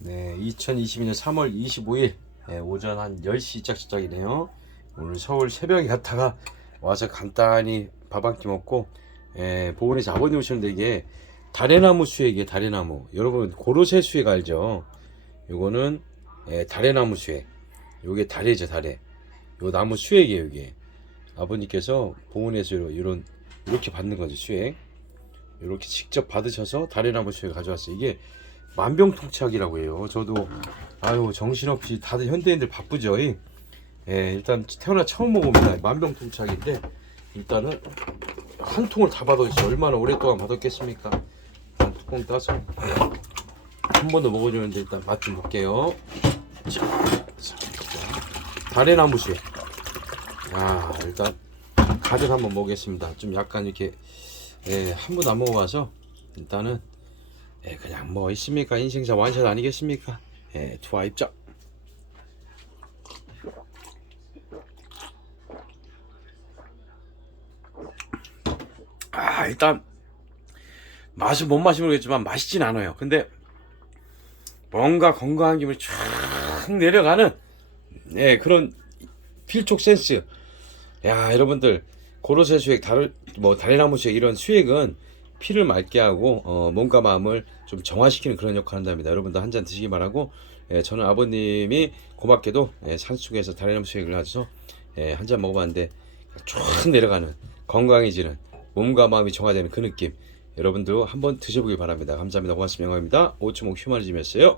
네, 2022년 3월 25일 네, 오전 한 10시 시작이네요. 오늘 서울 새벽에 갔다가 와서 간단히 밥 한 끼 먹고 예, 보건에서 아버님 오셨는데 이게 다래나무 수액이에요. 다래나무. 여러분 고로쇠 수액 알죠? 요거는 예, 다래나무 수액. 요게 다래죠, 다래. 요 나무 수액이에요, 이게. 아버님께서 보건에서 이런 이렇게 받는 거죠, 수액. 이렇게 직접 받으셔서 다래나무 수액 가져왔어요. 이게 만병통치약이라고 해요. 저도 아유 정신없이 다들 현대인들 바쁘죠. 이. 예, 일단 태어나 처음 먹어봅니다. 만병통치약인데 일단은 한 통을 다 받았어요. 얼마나 오랫동안 받았겠습니까? 일단 뚜껑 따서 한번더 먹어주는데 일단 맛 좀 볼게요. 자, 자, 다래나무 수액. 아 일단 가득 한번 먹겠습니다. 좀 약간 이렇게 예, 한 번도 안 먹어봐서 일단은 예, 그냥 뭐 있습니까 인생사 완샷 아니겠습니까? 예, 투하 입장. 아 일단 맛은 못 마시면 모르겠지만 맛있진 않아요. 근데 뭔가 건강한 기분이 쫙 내려가는 예, 그런 필촉 센스. 야 여러분들 고로쇠 수액 다를 뭐 다래나무 수액 이런 수액은 피를 맑게 하고 어, 몸과 마음을 좀 정화시키는 그런 역할을 한답니다. 여러분들 한잔 드시기 바라고 예, 저는 아버님이 고맙게도 예, 산속에서 다래나무 수액을 가서 예, 한 잔 먹어봤는데 쫙 내려가는 건강해지는 몸과 마음이 정화되는 그 느낌 여러분도 한번 드셔보길 바랍니다. 감사합니다. 고맙습니다. 영화입니다. 오츠목 휴머니즘이었어요.